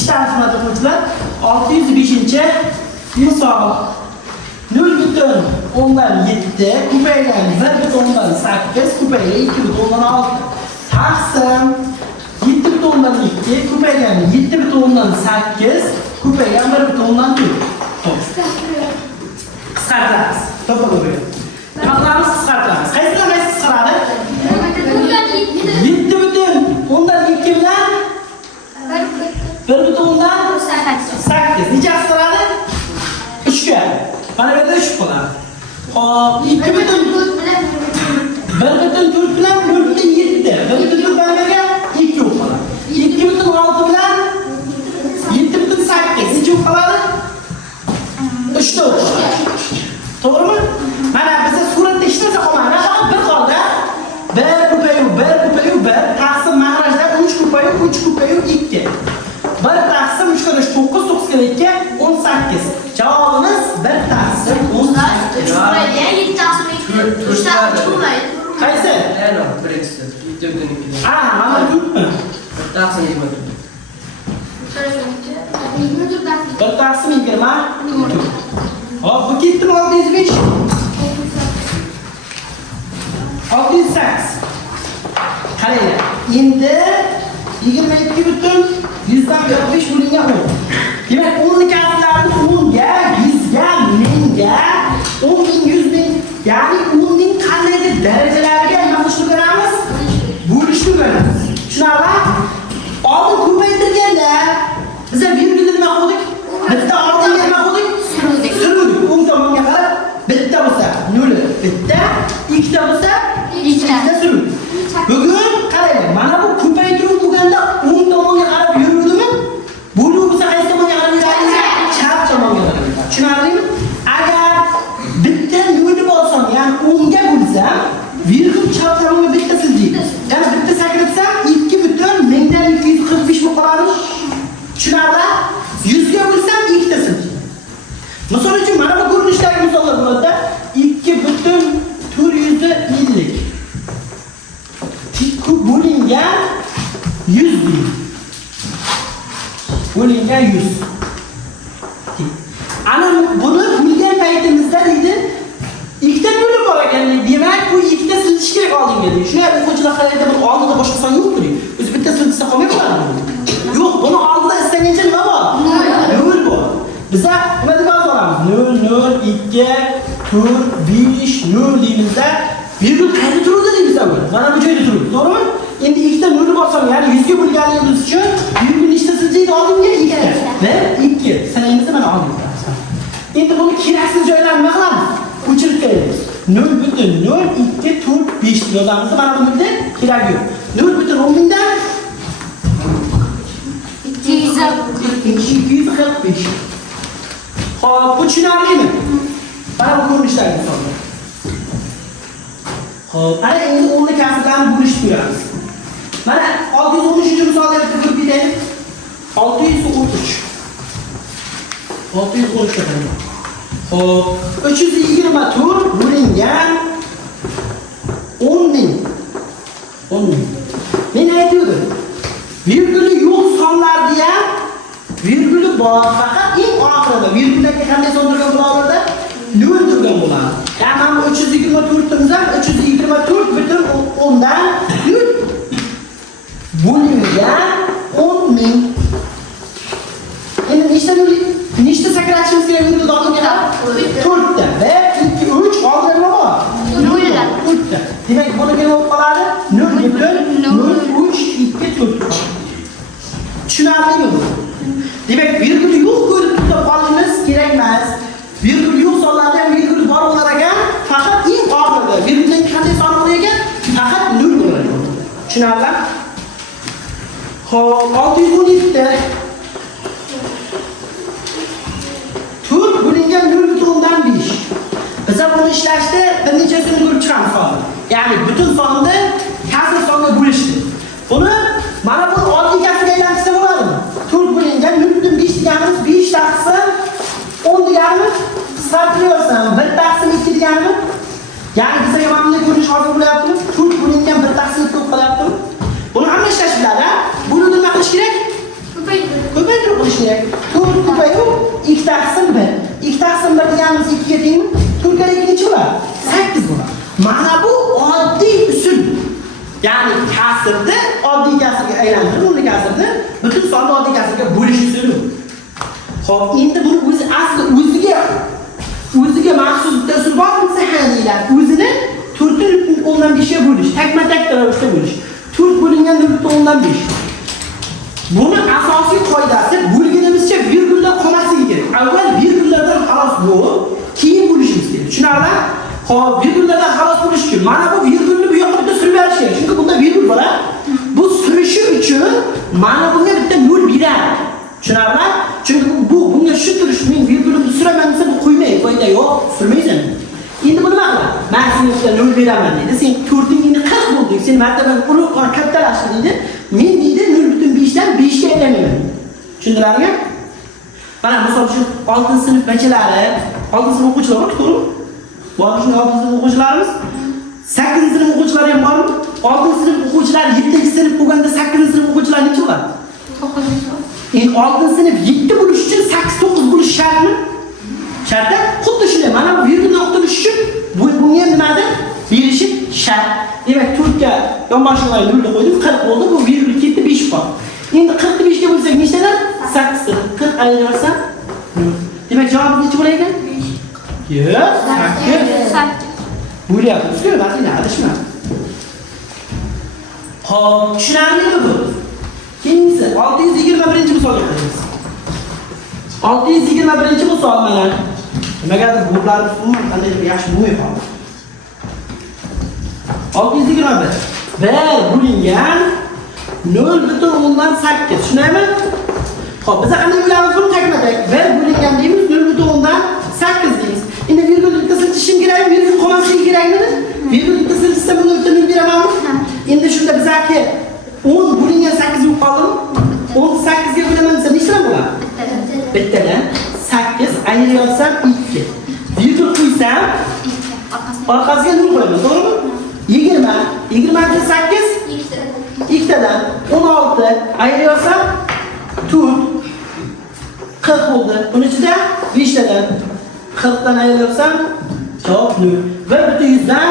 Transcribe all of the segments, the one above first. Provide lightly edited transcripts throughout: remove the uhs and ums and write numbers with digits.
İşte hurmatli o'quvchilar, 605-chi misol 0,7 ko'paygan 1,8 ko'paygan 2,6 taqsim 7,2 ko'paygan 7,8 ko'paygan 1,4. Qisqartiramiz. To'g'ri. Qilamiz, qisqartiramiz. Qaysi bilan qaysi qisqaradi? 7,2 bilan 1,8. Necha qisqaradi? 3 ga. Mana bu yerda 3 bo'ladi. Xo'p, 2,4 bilan 0,7. 1,4 bilan 2 bo'ladi. 2,6 bilan 7,8. Necha bo'ladi? 3 ta bo'ladi. To'g'rimi? Mana biz suratda hech narsa qolmadi. Faqat bir qoldi. 1 ko'payu 1 taqsim mahrajlar 3 ko'payu 2. 1 taqsim 3 kara 9, 9 kara 2 18. Javobimiz 1 taqsim 18. 7 taqsim 2. 3 taqsim bo'lmaydi. Qaysi? Aynan, birinchisi. 7,2. Mana turibmi? 1 taqsim 24. 1 taqsim 20. Hop, bu ketdimi 605? 608. Qaranglar. Endi 22,145 bo'lingan 10. Demak, 10 ni kasrlarni 10 ga, 100 ga, 1000 ga, 10 ming, 100 ming, ya'ni 10 ning qandaydir darajalariga nima qilishni ko'ramiz? Bo'lishni ko'ramiz. Tushunarli? Oldin ko'paytirganda biz virgulni nima qildik? Bitta oldinga nima qildik? Surdik. O'ng tomonga qarab, bitta bo'lsa 0, bitta, ikkita bo'lsa ikkita surdik. Bugun qaranglar, mana bu ko'paytiruv bo'lganda o'ng tomonga qarab yururdimi? Bo'luv bo'lsa qaysi tomonga qarab yuradi? Chap tomonga qarab yuradi. Tushunarlimi? Agar bitta 0 bo'lsam, ya'ni o'ngga bo'lsam, virgul chap tomonga bitta siljiydi. Ya'ni bitta sakratsam 2,1245 bo'lib qoladi. Tushunarli? 100 ga bo'lsam ikkita siljiydi. Misol uchun mana bu ko'rinishdagi misollar bo'ladi. 2,450 bo'lingan 100 deydi. Bo'lingan 100. Ana buni bilgan paytimizda deydi, ikkita bo'lib bor ekan. Demak, bu ikkita siljish kerak oldinga deydi. Shunday o'quvchilar qaraydi, bu oldida boshqa son yo'q-ku deydi. O'zi bitta siljsa qolmay qoladimi? Yo'q, buni oldida istagancha nima bor? 0 bor. Biza nima deb yozamiz? 0, 0, 2, 4, 5, 0 deymizda, virgul qayerda turadi deymiz bu. Mana bu joyda turadi, to'g'rimi? Endi ikkita 0 bo'lsam, ya'ni 100 ga bo'lganligimiz uchun virgul nechta siljiydi oldinga? 2. 2. Sanayimizda mana oldinga. Endi buni keraksiz joylarni nima qilamiz? O'chirib qo'yamiz. 0,0245 yozamiz. Mana bunda kerak yo'q. 0,10 245. Xo'p, bu tushunarlimi? Mana bu ko'rinishdagi misollar. Xo'p, ana endi 10 ni kasrlarni bo'lishib ko'ramiz. Mana 613-misolda ko'rib ketaylik. 613. 613 ta qarang. Xo'p, 324 bo'lingan 10,000. 10,000. Men aytdim. Virguli yo'q sonlarni ham virguli bor, faqat eng oxirida virgullarga qanday son turgan bo'ladi? 0 turgan bo'ladi. Ya'ni mana 324 timizdan 324,10 dan bo'lingan 10,000. Endi nechta sakratishimiz kerak virgulni oldinga? 4 ta. 1, 2, 3 oldinga nima bor? 0 ta. Demak, buni nima bo'lib qoladi? 0,03, 2, 4. Tushunarlimi bu? Demak, virgul yo'q ko'rib turib qolishimiz kerak emas. Virgul yo'q sonlarda ham virgul bor bo'lar ekan, faqat eng oxirida virgulning qanday soni bor ekan? Faqat 0 bo'lar ekan. Tushunarli? Xo'p, 617 4 bo'lingan 0,5. Biz buni ishlashda bir nechasini ko'rib chiqamiz hozir. Ya'ni butun sonni kasr songa bo'lishdi. Buni mana bu oddiy kasrga aylantirsa bo'ladimi? 4 bo'lingan 0,5 deganimiz 5 taqsim 10 deganimiz qisqartiryapsam 1 taqsim 2 deganimiz. Ya'ni bizga mana bunday ko'rinish hozir bo'lyaptimi? 4 bo'lingan 1 taqsim 2 bo'lyaptimi? Buni hamma ishlash biladi. Buni nima qilish kerak? Ko'paytirib kerak. 4 ko'payu 2 taqsim 1. 2 taqsim 1 deganimiz 2 ga tengmi? 4 ga 2 necha bo'ladi? 8 bo'ladi. Mana bu oddiy usul. Ya'ni kasrni oddiy kasrga aylantirib, uni kasrni butun sonni oddiy kasrga bo'lish usuli. Xo'p, endi buni o'zi asli o'ziga maxsus bitta usul bormi? Sahaniylar o'zini 4.5 ga bo'lish, takma-tak ravishda bo'lish. 4 bo'lingan 0.5. Buni asosiy qoidasi bo'lganimizcha virgullar qolmasligi kerak. Avval virgullardan xalos bo'lib, keyin bo'lishimiz kerak. Tushunarli? Xo'p, virgullardan xalos bo'lish uchun mana bu virgulni bu yoqqa bitta surib berish kerak. Chunki bunda virgul bor. Bu surishi uchun mana bunga bitta 0 beradi. Tushunarli? Chunki bunga shu turish men virgulni suraman desa bu qo'ymay, foyda yo'q, surmaysan. Endi buni nima qiladi? Men senga 0 beraman dedi. Sen 4'ingni 40 bo'ldi. Sen martaban uni kattalashtir dedi. Men deydi 0.5 dan 5 ga aylanmayman. Tushundilarmi? Mana misol uchun 6-sinf bachalari, 6-sinf o'quvchilari bor, to'g'rimi? Bor shunday 6-sinf o'quvchilarimiz. 8-sinf o'quvchilari ham bormi? 6-sinf o'quvchilar 7-sinf bo'lganda 8-sinf o'quvchilar necha bo'ladi? 9. Endi 6-sinf 7 bo'lish uchun 8-9 bo'lish shartmi? Shartda xuddi shunday. Mana bu virgulni o'qitilish uchun bunga nimadir? Berishi shart. Demak, 4 ga yonboshga 0 ni qo'ydim, 40 bo'ldi. Bu virgul ketdi, 5 qoldi. Endi 40 ni 5 ga bo'lsak nechtadan? 8 dan. 40 ayiraversam 0. Demak, javob necha bo'lar ekan? 8. Bo'lyapti-ku, mana adashma. Xo'p, tushunarlimi bu? Keyingi 621 misolga qaraymiz. 621 misol mana. Nimagadir bular umuman qanday yaxshi bo'lmay qoldi. 621 bo'lingan 0.8. Tushunaymi? Xo'p, biz qanday bo'lamiz buni takmadak. 1 bo'lingan deymiz, 0.8 deymiz. Endi virgul bitta siltishim kerak, virgul qolmasligi kerakmi? Virgul bitta siltishsa buni bitta 0 beramanmi? Endi shunda bizaki 10 bo'lingan 8 bo'lib qoldimi? 10 8 ga bo'laman desa nechta bo'ladi? Bittadan 8 ayirayotsam 2. Virgul qo'ysam orqasiga 0 qo'yaman, to'g'rimi? 20. 20 ga 8 2tadan 16 ayirayotsam 4. 40 bo'ldi. Buni ichida 5 tadan 40 dan ayirayotsam javob 0. Va bitta 100 dan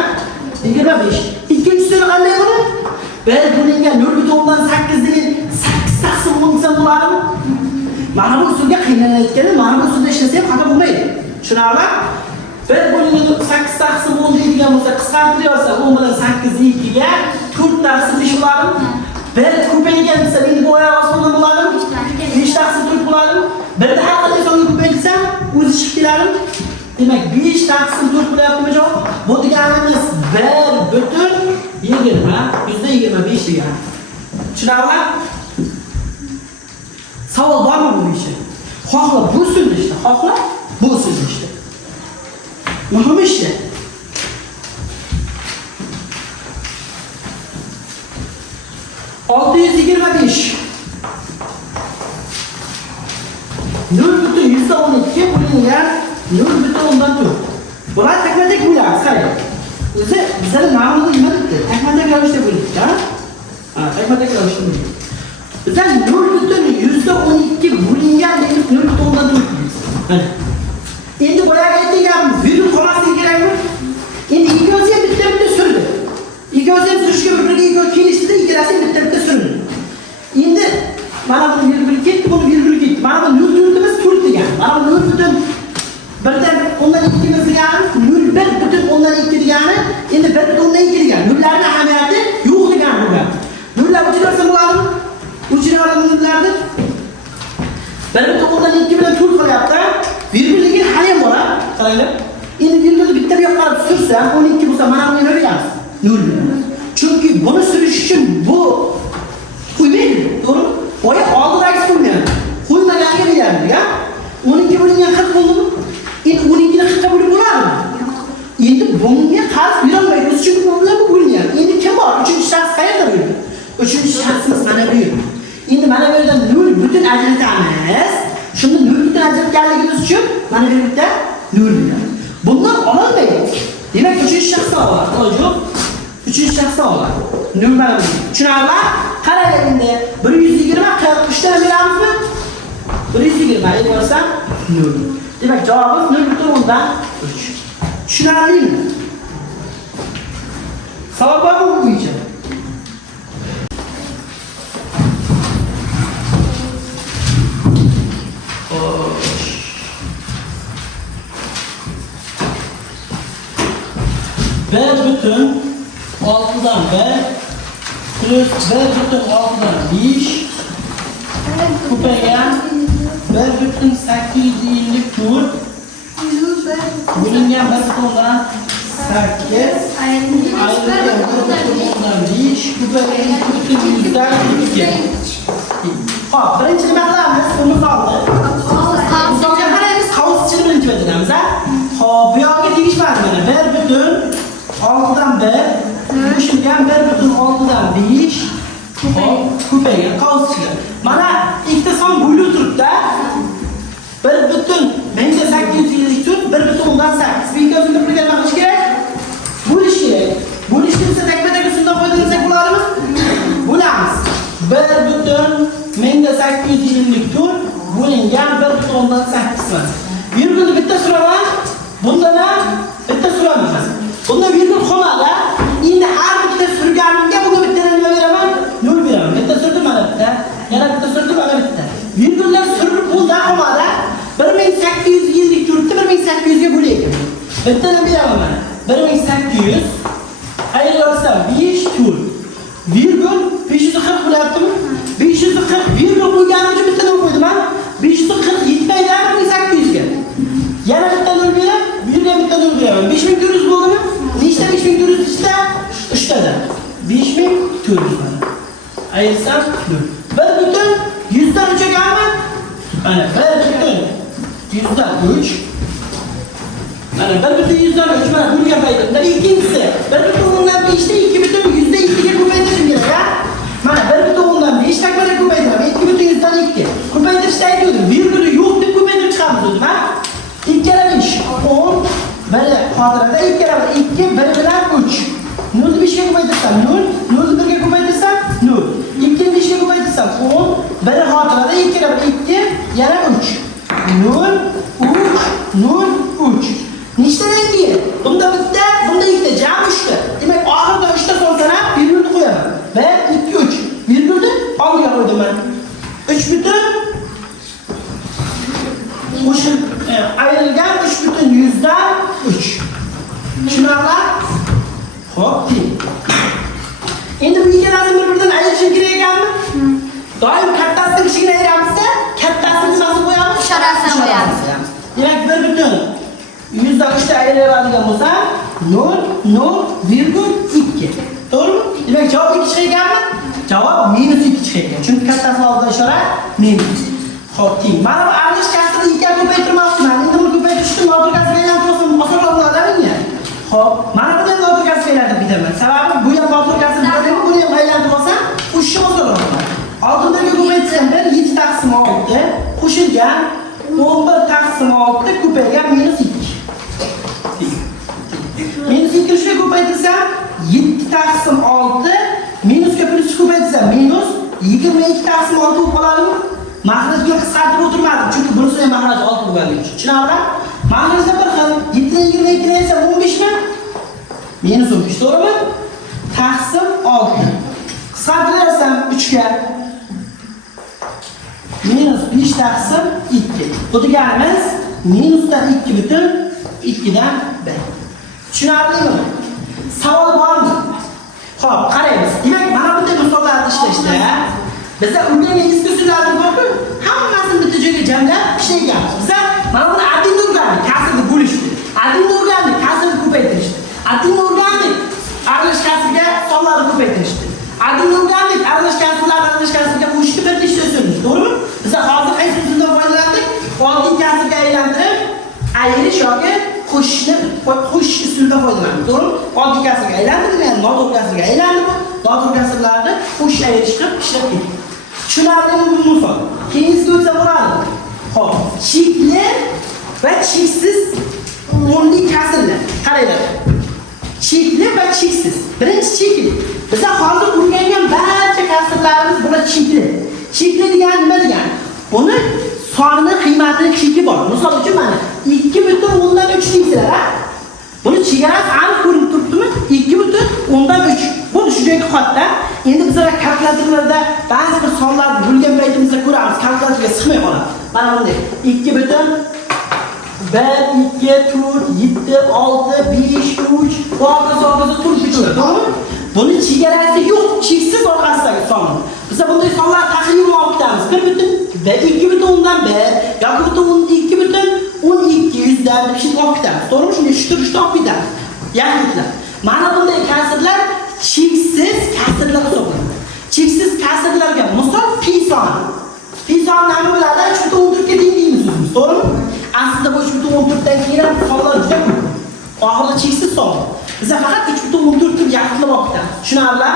25. Ikkinchisini qanday bo'ladi? 1 bo'lingan 0.8 degan 8 taqsim 10 desam bo'ladimi? Mana bu usulga qiynalmayotgani, mana bu usulda ishlasa ham xato bo'lmaydi. Tushunarli? 1 bo'lingan 8 taqsim 10 deydigan bo'lsa, qisqartirib yozsa 10 bilan 8 2 ga 4 taqsim 5 bo'ladimi? 1 ko'paygan desa, endi bu oyoq osmondan bo'ladimi? 5 taqsim 4 bo'ladimi? 1 da har qanday songa ko'paytirsam, o'zi chiqib keladimi? Demak, 5 taqsim 4 bo'lyaptimi javob? Bu deganimiz 1.20, %25 degani. Tushunarli? Savol bormi bu ishda? Xohla bu usulda ishla, xohla bu usulda ishla. Muhim ishda. $625 0.12 bo'lingan 0.10 Bular takma-tak bo'ladi, qarang. O'zi bizlar ma'lumot nima debdi? Takma-tak ravishda bo'ladi, ha? Takma-tak ravishda bo'ladi. Bizlar 0.12 bo'lingan 0.10 deymiz. Mana. Endi boyaga aytganimiz virgul qolmasligi kerakmi? Endi ikkovsi ham bitta-bitta surdi. Ikkovsi ham surishga bir-biriga kelishdida ikkalasi bitta-bitta surdi. Endi mana bu virgul ketdi, bu virgul ketdi. Mana bu 0.biz 4 degan. Mana bu 0.1dan 2 biz degani 0.1.2 degani endi 1.2 degan. Nollarning ahamiyati yo'q degan bular. Nollar o'chirsa bo'ladimi? O'chira oladilarni. 1.2 bilan 4 qilyapti. Virgulning hali ham bor, qaranglar. Endi virgulni bitta bu yoqqa qarab sursam, 12 bo'lsa, mana buni nima beramiz? 0. Chunki buni surish uchun bu qo'ymaydi, to'g'rimi? Boya oldidagi qo'ymaydi. Qo'ymaganga beradi, ya. 12 bo'lingan 40 bo'ldimi? Endi 12 ni 40 ga bo'lib bo'ladimi? Endi bunga qarz bera olmaymiz, chunki bu bilan bo'lingan. Endi kim bor? 3-shaxs qayerda bo'ladi? 3-shaxsimiz mana bu yer. Endi mana bu yerdan 0 butun ajratamiz. Shunda 0 butun ajratganligimiz uchun mana bu yerda 0 beradi. Bundan ololmaydi. Demak, 3-shaxsda oladi. To'g'ri? 3-shaxsda oladi. 0 mana bu. Tushunarli? Qarang endi 120 43 dan beramizmi? 120 ayırırsam 0. Demek cevabımız 0,10'dan 3. Tushunarlimi? Savol bormi bu bo'yicha? Bir bütün 6'dan 1 plus 1 bütün 6'dan 5 ko'paygan 1 bütün 854 bo'lingan 1 butundan 8 ayrılgan 1 butundan 5 ko'paygan 2 butun 100'dan 2. Hop, birinchi nima qilamiz? Bu misolni. Misolga qaraymiz, qavuschichini birinchi bajaramiz, ha? Hop, bu yoqqa tegishmadi mana. 1 butun 6'dan 1 qo'shilgan 1 butun 6'dan 5 ko'paygan qavuschichlar. Mana ikkita son bo'ylab turibdi. 1 butun 1854 1 butun 8. Bu ikkovsini birga nima qilish kerak? Bo'lish kerak. Bo'lishni esa takma-tak usuldan foydalansak bo'ladimi? Bo'lamiz. 1 butun 1854 bo'lingan 1 butun 8. Virgulni bitta suraman. Bundan ham bitta suraman. Bunda virgul qolmadi. Endi har bitta surganimga bunga bitta nima beraman? 0 beraman. Bitta surdim mana bitta. Yana bitta surdim mana bitta. Virgullar surib bo'ldi, qolmadi. 1854 ni 1800 ga bo'laylik. Bitta nima beraman mana? 1800 ayırırsam 5 tur. Virgül 540 bo'lyaptimi? 540 virgül qo'yganim uchun bitta nima qo'ydim ha? 540 yetmaydi 1800 ga. Yana bitta nol berib, bu yerga bitta nol beraman. 5400 bo'ldimi? Nechta 5400 ichida? 3 tada. 5400 mana. Ayırsam 0. 1 butun 100 dan 3 ekanmi? Mana 1 butun 100 dan 3. Mana 1 butun 100 dan 3 mana bo'lgan paytimda ikkinchisi 1 butun 10dan 5 da 2 butun 100 dan 2 ga ko'paytirishim kerak, ha? Mana 1 butun 10dan 5 takmada ko'paytiraman. 2 butun 100 dan 2. Ko'paytirishda aytdim, virguli yo'q deb ko'paytirib chiqamiz o'zim, ha? 2 kere 5 10 böyle xotirada 2 kere 2 1 bilan 3. 0 ni 5 ga ko'paytirsam 0, 0 ni 1 ga ko'paytirsam 0. 2 ni 5 ga ko'paytirsam 10, 1 xotirada 2 kere 2 yana 3. 0 3 0 3. Nechtadan keyin? Bunda bitta, bunda ikkita, jami 3 ta. Demak, oxirida 3 ta solsam ham virgulni qo'yaman. 1 2 3. Virgulni oldiga qo'ydim men. 3 butun qo'shib ayrilgan 3 butun 100 dan 3. Tushunarli? Xo'p. Endi bu ikkalasini bir-biridan ayirishim kerak ekanmi? Doim kattasini kichigini ayiramiz-da, kattasini nimasi qo'yamiz? Isharasini qo'yamiz. Demak, 1 butun 100 dan 3 ta ayiradigan bo'lsa, 0 0 virgul 2. To'g'rimi? Demak, javob 2 chiqar ekanmi? Javob -2 chiqar ekan. Chunki kattasini oldida ishora minus. Xo'p, teng. Mana bu aralash kasrni 2 ga ko'paytirmoqchiman. Endi buni ko'paytirishni noto'g'ri aylantirib osonroq bo'ladimi? Xo'p, mana buni ham noto'g'ri aylantirib bitaman. Sababi bu ham noto'g'ri bo'ladimi? Buni ham aylantirib olsam, qo'shishim osonroq bo'ladi. Oldindagiga ko'paytirsam 7 taqsim 6 qo'shilgan 11 taqsim 6 ko'paygan -2. -2 shunga ko'paytirsam 7 taqsim 6 minusga plyus ko'paytirsam -22 taqsim 6 bo'lib qoladimi? Mahrajni qisqartirib o'tirmadim, chunki bunisi ham mahraj 6 bo'lganligi uchun. Tushunarli? Mahrajda bir xil 7 dan 22 esa 15 mi? -15, to'g'rimi? Taqsim 6. Qisqartiraversam 3 ga -5 taqsim 2. Bu deganimiz minusdan 2 butun 2 dan 1. Tushunarlimi? Savol bormi? Xo'p, qaraymiz. Demak, mana bunday misollarni ishlashda bizlar o'rgangan usullarimiz borku, hammasini bitta joyga jamlab ishlaymiz. Bizlar mana buni addiy o'rgandik, kasrni bo'lishdi. Addiy o'rgandik, kasrni ko'paytirishdi. Addiy o'rgandik, aralash kasrga sonlarni ko'paytirishdi. Addiy o'rgandik, aralash kasrga qo'shishni bir nechta usulimiz, to'g'rimi? Bizlar hozir qaysi usuldan foydalandik? Oddiy kasrga aylantirib, ayirish yoki qo'shish usulidan foydalandik, to'g'rimi? Oddiy kasrga aylantirib, ya'ni noto'g'ri kasrga aylantirib, noto'g'ri kasrlarni qo'shish ayirish qilib ishlab ketdik. Tushunarlimi bu misol? Keyingi o'tsa bo'ladi. Xo'p, chekli va cheksiz o'nli kasrlar. Qaranglar. Chekli va cheksiz. Birinchi chekli. Bizlar hozir o'rgangan barcha kasrlarimiz bular chekli. Chekli degani nima degani? Buni sonini qiymatini cheki bor. Misol uchun mana 2,3 deysizlar, ha? Buni chegarasi aniq ko'rinib turibdimi? 2,3. Bu shunchaki qatda. Endi bizlar kalkulyatorlarda ba'zi bir sonlarni bo'lgan paytimizda ko'ramiz, kalkulyatorga sig'may qoladi. Mana bunday 2 butun 1, 2, 4, 7, 6, 5, 3 hokazo turib ketadi. To'g'rimi? Buni chegarasi yo'q, cheksiz orqasidagi son. Biz bunday sonlar taxminan olib ketamiz. 1 butun 2,1 yoki 2,12 yuzdan bir şey olib ketamiz. To'g'rimi? Shunday shturishda olib ketamiz. Yaxshi. Mana bunday kasrlar cheksiz kasrlar hisoblanadi. Cheksiz kasrlarga misol pi soni. Pi soni nima bo'ladi? 3,14 ga teng deymiz o'zimiz. To'g'rimi? Aslida bu 3,14 dan keyin ham sonlar juda ko'p. Oxirida cheksiz son. Biz faqat 3,14 deb yaqinlab olibmiz. Tushunarlar?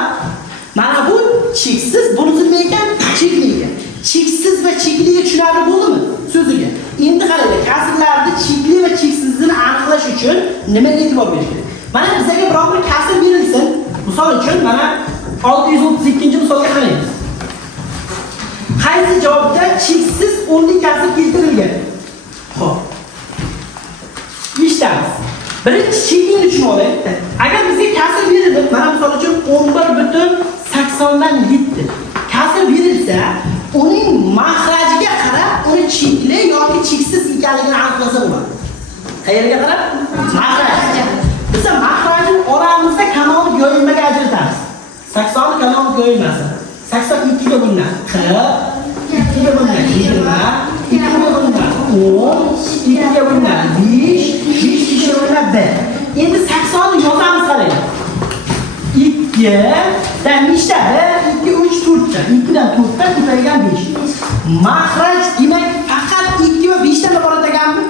Mana bu cheksiz, bunisi ekan, chekli ekan. Cheksiz va chekliga tushunarli bo'ldimi? So'ziga. Endi qaranglar, kasrlarda chekli va cheksizligini aniqlash uchun nimaga e'tibor berish kerak? Mana bizga biror bir kasr berilsin. Misol uchun mana 632-misolga qaraymiz. Qaysi javobda cheksiz o'nli kasr keltirilgan? Xo'p. Eshitamiz. Birinchi cheklini tushunib olaylik. Agar bizga kasr berildi, mana misol uchun 11,80 kasr berilsa, uning mahrajiga qarab, uni chekli yoki cheksiz ekanligini aniqlasa bo'ladi. Qayerga qarab? Mahrajiga. Biz mahrajning oramizda kanal yoyilmaga ajratamiz. 80 ni kanal yoyilmasi. 82 ga bo'linadi. 40, 2 ga bo'linadi 20, 2 ga bo'linadi 10, 2 ga bo'linadi 5, 5 ga bo'linadi 1. Endi 80 ni yozamiz qarang. 2 dan nechta? 2, 3, 4 ta. 2 dan 4 ta ko'paygan 5. Mahraj demak faqat 2 va 5 dan iborat ekanmi?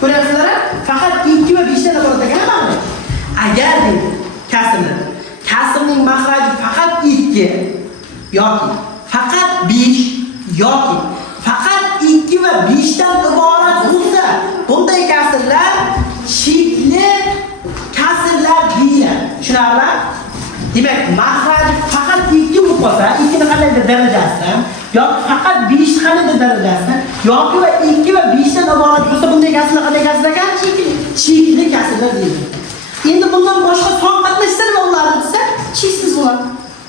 Ko'ryapsizlar? Faqat 2 va 5 dan iborat ekanmi? Agar kasrning mahraji faqat 2 yoki faqat 5 yoki faqat 2 va 5 dan iborat bo'lsa, bunday kasrlar chekli kasrlar deyiladi. Tushunarli? Demak, mahraji faqat 2 bo'lib qolsa, 2 ni qanday darajasida yoki faqat 5 ni qanday darajasida yoki va 2 va 5 dan iborat bo'lsa, bunday kasrlar qanday kasrlar ekan? Chekli kasrlar deyiladi. Endi bundan boshqa son qatnashsa nima bo'ladi desa, cheksiz bo'ladi.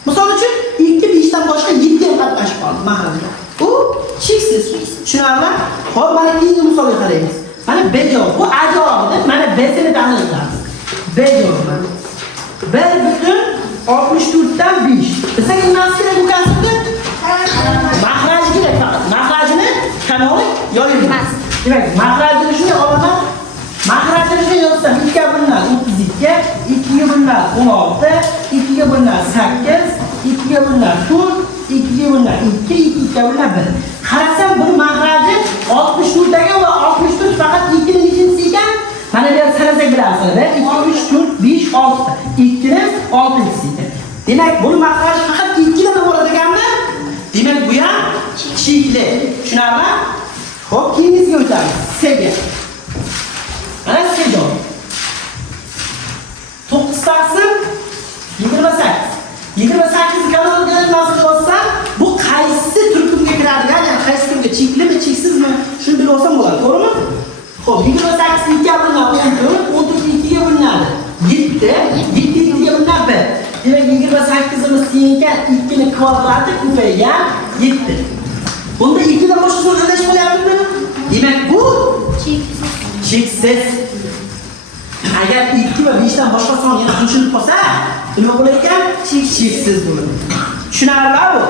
Misol uchun 2 5 dan boshqa 7 ham qatnashib qoldi mahrajda. Bu cheksiz. Tushunarli? Xo'p, mana keyingi misolga qaraymiz. Mana B javob. Bu A javobida mana B sini tahlil qilamiz. B javobi. 1,64 dan 5. Bizga nima kerak bu kasbda? Mahraj kerak faqat. Mahrajini kanali yoyilmas. Demak, mahrajini shunday olaman. Mahrajini shunday yozsam 2 ga bo'linadi 32, 2 ga bo'linadi 16, 2 ga bo'linadi 8, 2 ga bo'linadi 4, 2 ga bo'linadi 2, 2 ga bo'linadi 1. Qarasam buni mahraji 64 ekan va 64 faqat 2 ni nechinchisi ekan? Mana bu yerda sarasak bilasizlar, 2, 3, 4, 5, 6. 2 ni 6-chisi ekan. Demak, buni mahraji faqat 2 dan iborat ekanmi? Demak, bu ham chekli. Tushunarli? Xo'p, keyingisiga o'tamiz. S'ga. Mana C javob. 9 taqsim 28. 28 kanalga nasib bo'lsa, bu qaysi turkumga kiradi? Ya'ni qaysi turkumga, cheklimi, cheksizmi? Shuni bilib olsam bo'ladi, to'g'rimi? Xo'p, 28 2 ga bo'linadi 14, 2 ga bo'linadi 7, 7 2 ga bo'linadi 1. Demak, 28imiz teng ekan, 2 ni kvadrati ko'paygan 7. Bunda 2 dan boshqa so'z qanday bo'lyapti? Demak, bu cheksiz. Agar 2 va 5 dan boshqa son yana qo'shilib qolsa, nima bo'lar ekan? Cheksiz bo'ladi. Tushunarli bu?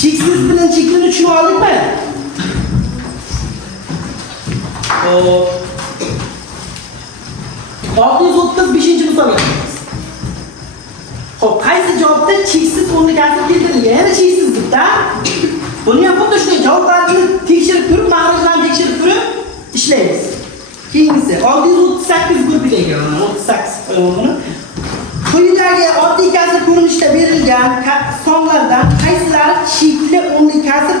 Cheksiz bilan cheklini tushunib oldikmi? Xo'p. 635-misolga qaraymiz. Xo'p, qaysi javobda cheksiz o'nli kasr keltirilgan? Yana cheksizlikda. Buni ham xuddi shunday javoblarni tekshirib turib, mahrajlarni tekshirib turib ishlaymiz. Keyingisi 638 grupiga 38 buni. Quyidagi oddiy kasr ko'rinishida berilgan sonlardan qaysilari chekli o'nli kasr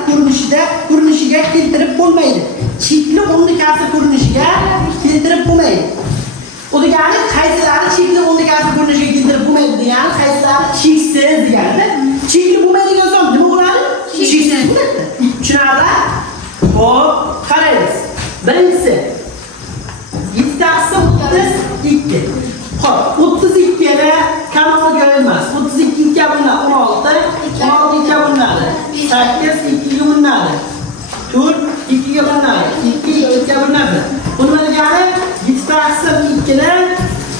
ko'rinishiga keltirib bo'lmaydi? Chekli o'nli kasr ko'rinishiga keltirib bo'lmaydi. O degani qaysilari chekli o'nli kasr ko'rinishiga keltirib bo'lmaydi degani qaysilari cheksiz degani. Chekli bo'lmaydigan son nima bo'ladi? Cheksiz bo'ladi. Tushunarli? Xo'p, qaraymiz. Birinchisi 7 taqsim 32. Xo'p, 32 ni kamolga emas. 32 2 bo'linadi 16, 16 2 bo'linadi 8, 2 ga bo'linadi 4, 2 ga bo'linadi 2, 2 ga bo'linadi. Buni degani 7 taqsim 2 ni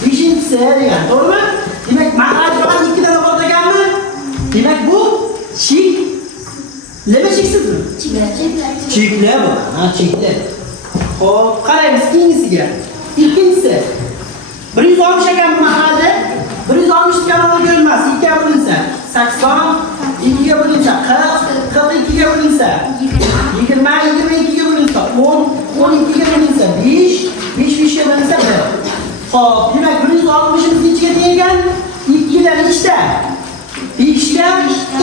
5-si degan, to'g'rimi? Demak, mahraj faqat 2 dan iborat ekanmi? Demak, bu chek nima cheksizmi? Cheklar bu. Ha, cheklar. Xo'p, qaraymiz keyingisiga. Ikkinchisi 160 ekan bu mahrajda. 160 kamolga emas, 2 ga bo'linsa 80, 2 ga bo'linsa 40, 42 ga bo'linsa 20, 22 ga bo'linsa 10, 12 ga bo'linsa 5, 5 ga bo'linsa 1. Xo'p, demak 160 ni ichiga tegan 2 dan ichda 5 ga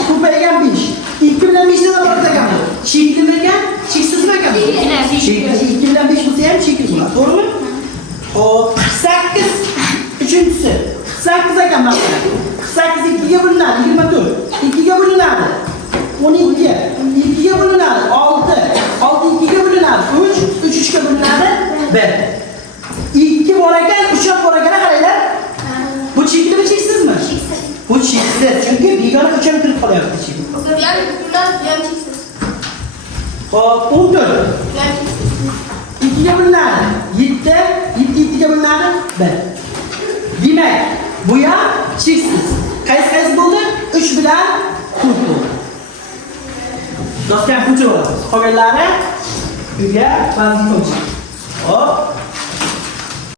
ko'paygan 5. 2 bilan 5 ni iborat ekan. Cheklimi ekan? Cheksizmi ekan? Chekli 2 bilan 5 bo'lsa ham chekli bo'ladi, to'g'rimi? Xo'p, 48 uchinchisi 48 ekan masalan. 48 2 ga bo'linadi 24, 2 ga bo'linadi 12, 2 ga bo'linadi 6, 6 2 ga bo'linadi 3, 3 3 ga bo'linadi 1. 2 bor ekan, 3 ham bor ekan, qaranglar. Bu cheklimi cheksizmi? Bu cheksiz, chunki begona 3 ham kirib qolyapti ichiga. Xo'p, 14. 2 ga bo'linadi 7, 7 2 ga bo'linadi 1. Demak, bu ham cheksiz. Qaysi bo'ldi? 3 bilan 4 bo'ldi. Do'stlar, ko'chib olamiz. Qolganlari uyga vazifa qo'yamiz. Hop.